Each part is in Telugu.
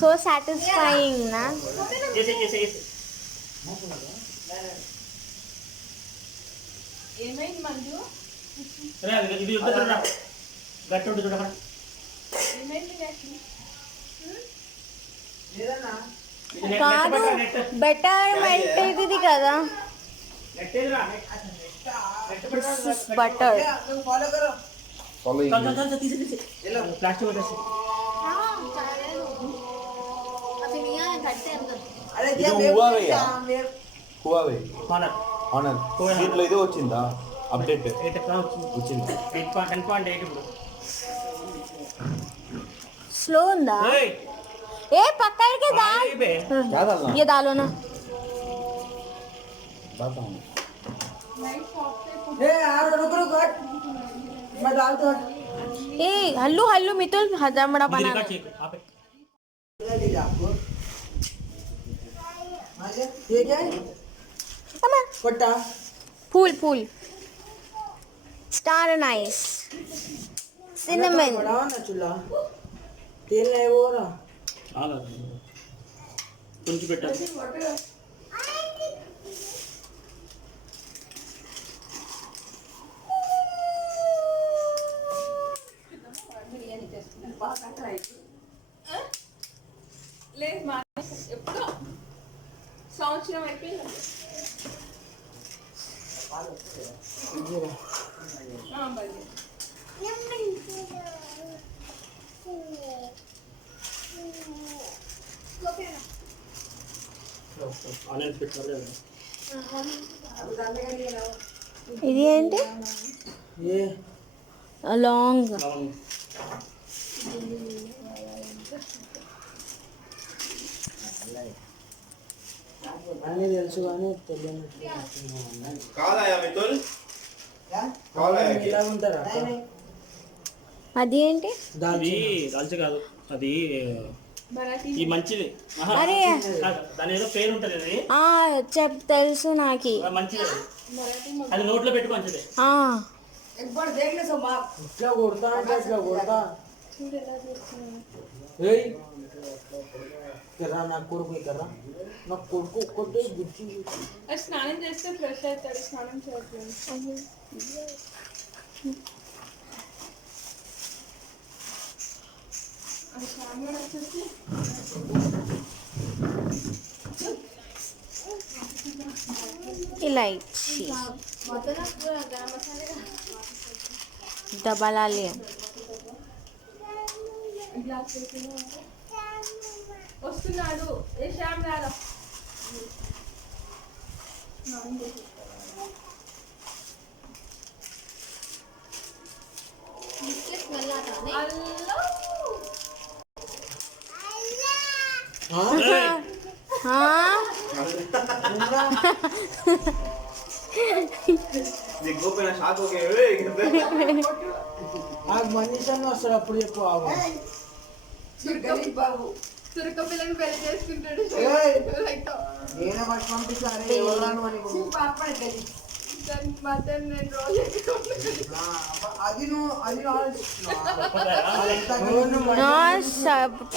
సో సాటిస్ఫైయింగ్ నా ఏమైంది మంజు? గట్టి ఉంటుంది చూడ కాదు బెటర్ మెల్ట్ ఇది కదా బటర్ ప్లాస్టిక్ పెట్టేసి దీంట్లో ఇది వచ్చిందా అప్డేట్ వచ్చింది 10.8 ఇప్పుడు స్లో ఉందా ఏ पकड़ के डाल क्या डालना ये डालो ना ए यार रुक रुक हट मैं डालता हूं ए हल्लू हल्लू मितुल हजार बड़ा बनाना ये क्या है पट्टा फूल फूल स्टार नाइस सिनेमन बढ़ाओ ना चूल्हा तेल नहीं वो रहा కొంచెం పెట్టాలి లేదు మా ఎప్పుడో సంవత్సరం అయిపోయింది ఇది ఏంటి ये లాంగ్ అన్నీ తెలుసు కానీ తెలియని ఇలా ఉంటారా అది ఏంటి అది దాల్చి కాదు అది ఈ మంచిది అరే దాని ఏదో పేరు ఉంటుంది అది తెలుసు నాకి మంచిది అది నోట్లో పెట్టుకో మంచిది ఇట్లా కొడతా అంటే ఇట్లా కొడతా ఏయ్ కర్రా నా కొడుకు కర్రా నా కొడుకు ఒక్కటే గుచ్చి స్నానం చేస్తే ఫ్రెష్ అవుతాడు స్నానం చేయట్లేదు इलायची दबा लिया వస్తున్నాడు ఏ శ్యామ్ రారా మనిషి అని వస్తాడు అప్పుడు చెప్పు బాబు తురక పిల్లని పెళ్లి చేసుకుంటాడు నేనే బట్టి పంపిస్తాను మటన్ నేను రోజు అది నువ్వు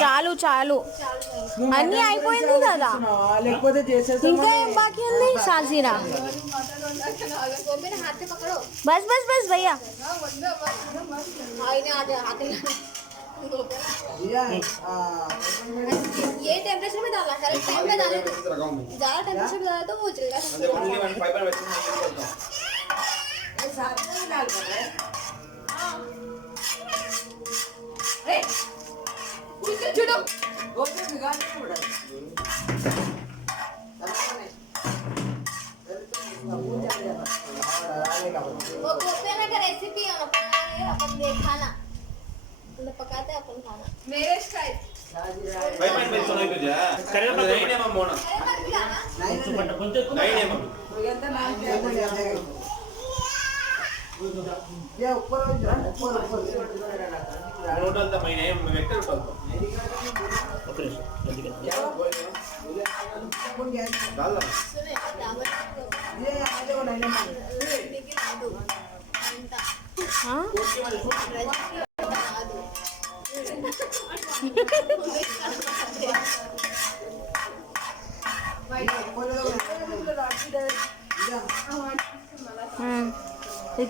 చాలు చాలు అన్ని అయిపోయింది కదా లేకపోతే చేసేసి ఇంకా ఏం బాకీ ఉంది సాజీరా बस बस बस भैया ये टेम्परेचर में डालना करेक्ट टाइम पे डालना ज्यादा टेम्परेचर में डाला तो वो जलेगा చూడు वो गोपे का रेसिपी अपन खाना मतलब पकाते हैं अपन खाना मेरे स्टाइल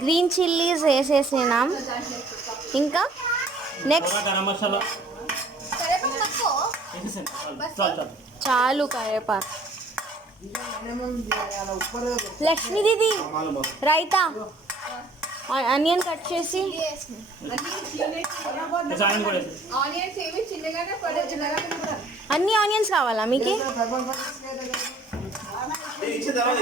గ్రీన్ చిల్లీస్ వేసేసినాం. ఇంకా నెక్స్ట్ గరం మసాలా కరివేపాకు తక్కువ. వేసేసాను. చాలు చాలు. చాలు కరివేపాకు. లక్ష్మీ దీది రైతా ఆనియన్ కట్ చేసి ఆనియన్ కూడా వేసేసి. ఆనియన్స్ ఏవి చిన్నగానే పడే చిన్నగానే కూడా. అన్ని ఆనియన్స్ కావాలా మీకు? ఇచ్చిన తర్వాత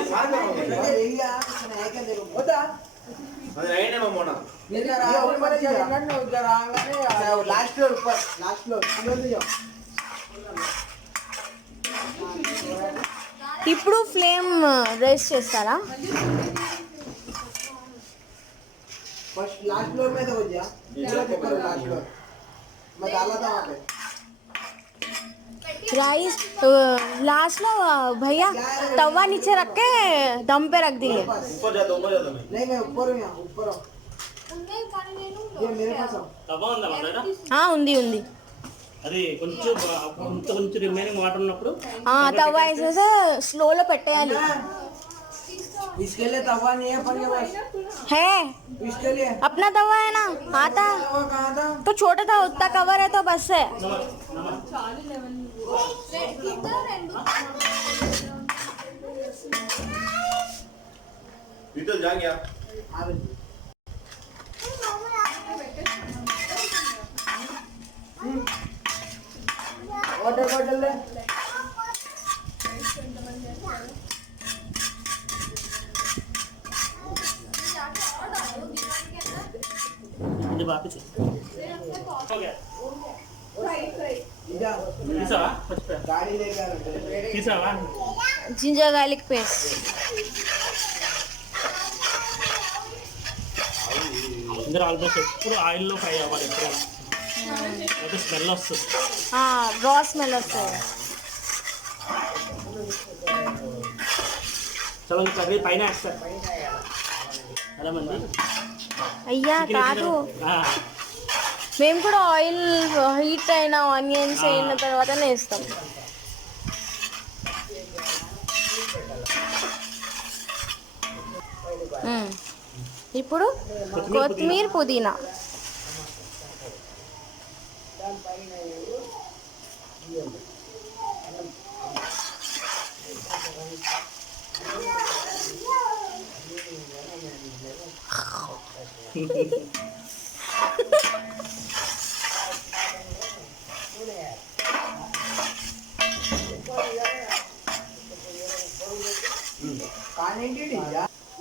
ఇప్పుడు ఫ్లేమ్ రైస్ చేస్తారా? फर्स्ट लास्ट फ्लोर में तो हो गया लास्ट फ्लोर मैं डाला था वहाँ पे राइस लास्ट में भैया तवा नीचे रख के दम पे रख दिए. ऊपर जाता मैं नहीं मैं ऊपर हूँ यहाँ ऊपर हूँ ఉన్నాయి కానీ నేను ये मेरे पास आओ తవ్వ ఉందా మన దగ్గర? ఉంది ఉంది. అది కొంచెం కొంచెం రిమైనింగ్ వాటర్ ఉన్నప్పుడు తవా వేసేసి స్లోలో పెట్టేయాలి. इसके लिए तवा नहीं है अपन के पास है इसके लिए अपना तवा है ना आता तवा कहाँ था तो छोटा था उतना कवर है तो बस है. इधर जा गया वाटर बॉटल ले ఇది బాపిసి इधर తీసావా? మర్చిపోయా. गाड़ी लेके आ रहे తీసావా? Ginger garlic paste. ఇందులో ఆల్మోస్ట్ ఎప్పుడు ఆయిల్లో ఫ్రై అవ్వాలి ఎప్పుడైనా. అయితే స్మెల్ వస్తుంది. రా స్మెల్ వస్తుంది. చాలా కర్రీ పైన వేస్తారు చాలా మంది. అయ్యా కాదు, మేము కూడా ఆయిల్ హీట్ అయిన ఆనియన్స్ అయిన తర్వాతనే వేస్తాం. ఇప్పుడు కొత్తిమీర పుదీనా.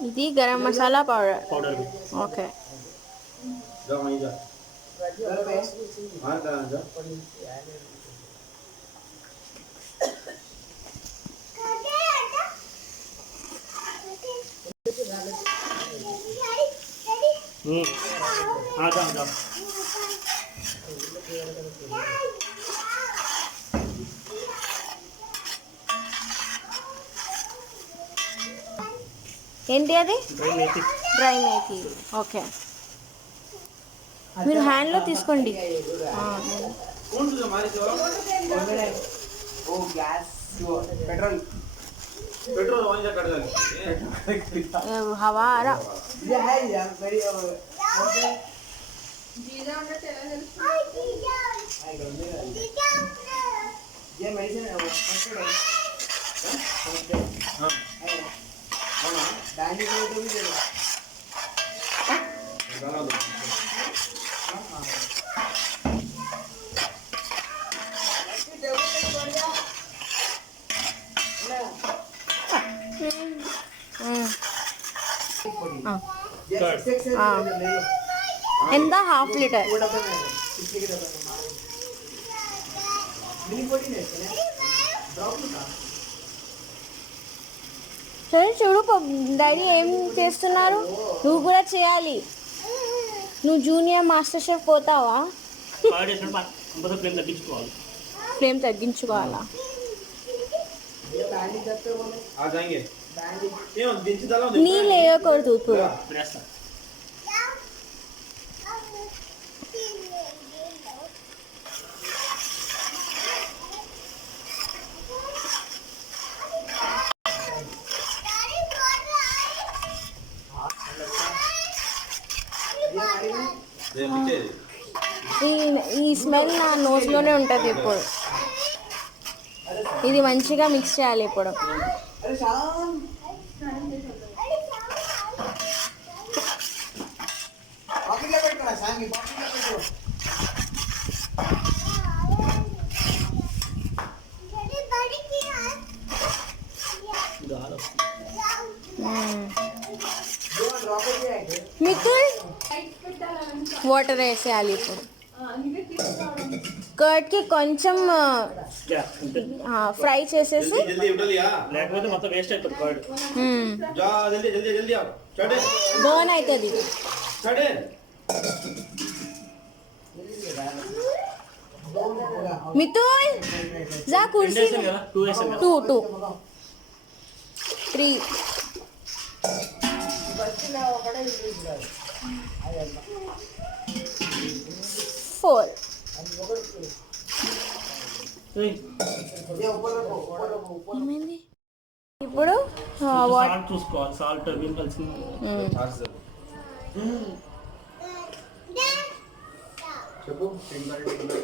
ఇది గరం మసాలా పౌడర్. ఓకే जा वहीं जा हाँ जा जा ఏంటి అది? డ్రై మేథీ. ఓకే, మీరు హ్యాండ్లో తీసుకోండి. कौन सा हमारे जो वो गैस जो पेट्रोल पेट्रोल वहीं जा कट गया हवा आ रहा. ये है यार मेरी జీరా ఉన్నట్టు ఎలా తెలుసు? ये मेडिसिन है वो हाँ बैंडी को भी दे दो डाला दो ఎంత? Half litre. సరే చూడు డాడీ ఏం చేస్తున్నారు. నువ్వు కూడా చేయాలి. నువ్వు జూనియర్ మాస్టర్ షెఫ్ పోతావా? ఫ్లేమ్ తగ్గించుకోవాలి. ఫ్లేమ్ తగ్గించుకోవాలా? आ जाएंगे ये दिन से डालो నీళ్ళు వేయకూడదు ఇప్పుడు. స్మెల్ నా నోస్లోనే ఉంటుంది ఇప్పుడు. ఇది మంచిగా మిక్స్ చేయాలి ఇప్పుడు. अरे शाम पॉकेट में पेट्रो शाम की पॉकेट में पेट्रो दो ड्रॉप हो गया है మితుల్ లైట్ పెట్టాలని వాటర్ వేసేయాలి ఇప్పుడు. అందుకే తీసుకోవడం. కర్డ్కి కొంచెం యా, అంతే. ఫ్రై చేసేసి जल्दी जल्दी उठा लिया లేకపోతే మొత్తం వేస్ట్ అయిపోతుంది కర్డ్. जा जल्दी जल्दी जल्दी आओ चढ़े బర్న్ అవుతుంది. चढ़े మితుల్ జా కుర్సీ వేసాం కదా, 2 వేసాం కదా. 2 3 4 ఏయ్, ये ऊपर रखो ऊपर रखो ऊपर ఏమైంది ఇప్పుడు? కొంచెం సాల్ట్ చూసుకోవాలి, సాల్ట్ అవి కలిసింది. చెప్పు సింగల్ సింగల్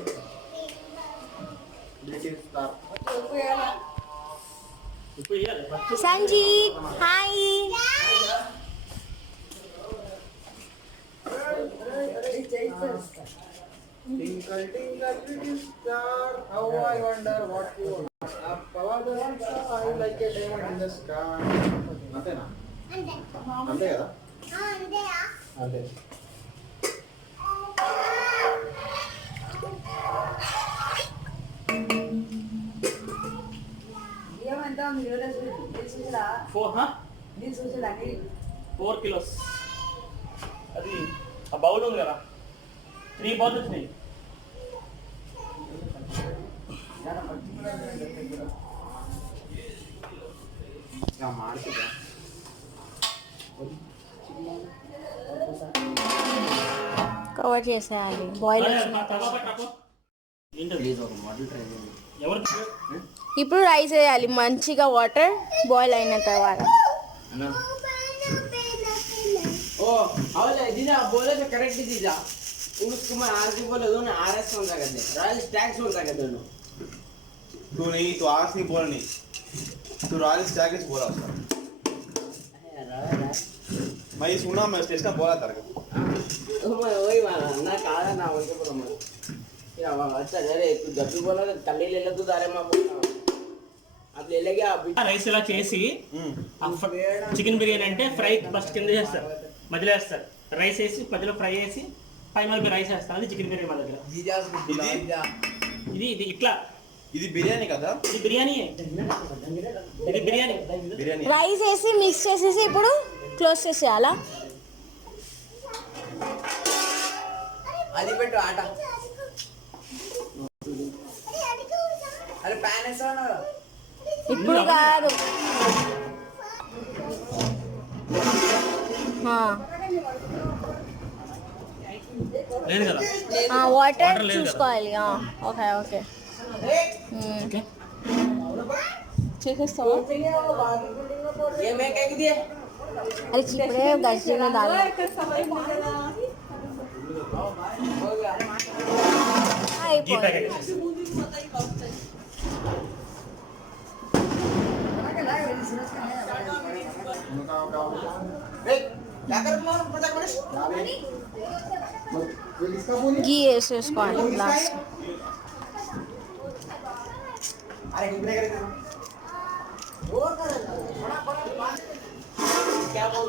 బ్రిటిష్ స్టార్ ఇప్పుడు వేయాలి first. Sanjeet hi. Twinkle twinkle little star, how I wonder what you are. Up above the sky, like a diamond in the sky. అంతేనా? అంతే కదా? అంతే. Four kilos. అది ఆ బౌల్ ఉంది కదా, 3 బౌల్ వచ్చినాయి. ఇంకా మాడుతుందా? కవర్ చేసేయాలి బాయిల్. ఏంటది ఎవరు? ఇప్పుడు రైస్ వేయాలి మంచిగా, వాటర్ బాయిల్ అయిన తర్వాత. ओ आवले दीदा बोले तो करेक्ट दीदा उसको मैं आर के बोले दोनों आरएस होता कहते हैं रॉयल स्टैक्स होता कहते दोनों तू नहीं तू आज नहीं बोला नहीं तू रॉयल स्टैग से बोला उसका मैं ये सुना मैं स्टेशन बोला था मैं वही माना ना काला ना उनके बोला मैं क्या बाबा अच्छा अरे तू जब भी बोला तो तल्ली ले ले तू दारे मैं बोला अब ले ले गया अभी రైస్ ఇలా చేసి చికెన్ బిర్యానీ అంటే ఫ్రై ఫస్ట్ కింద చేస్తారు, మధ్యలో వేస్తారు. రైస్ వేసి మధ్యలో ఫ్రై వేసి పై మళ్ళీ రైస్ వేస్తారు. అది చికెన్ బిర్యానీ మా దగ్గర. జీజాస్ గులాబ్ ఇది ఇది ఇట్లా, ఇది బిర్యానీ కదా? ఇది బిర్యానీ, ఇది బిర్యానీ. బిర్యానీ రైస్ వేసి మిక్స్ చేసేసి ఇప్పుడు క్లోజ్ చేసేయాలా? అది పెట్టు ఆట. అరే ప్యాన్ వేస్తాను కదా? ఇప్పుడు కాదు. లేదు కదా, వాటర్ Water లేదు కదా. చూసుకోవాలి. Okay okay. ఓకే. చేసేస్తావా? ये मैं क्या की दिए అది ఇప్పుడే గట్టిగా దాని ఇక్కడ సమయం ఉండదా? గీ అయిపోయింది. ప్యాకెట్ क्या कर रहा हूँ पता कौन इसका बोल గీ వేసేసుకోవాలి లాస్ట్. अरे कितने करे वो कर क्या बोल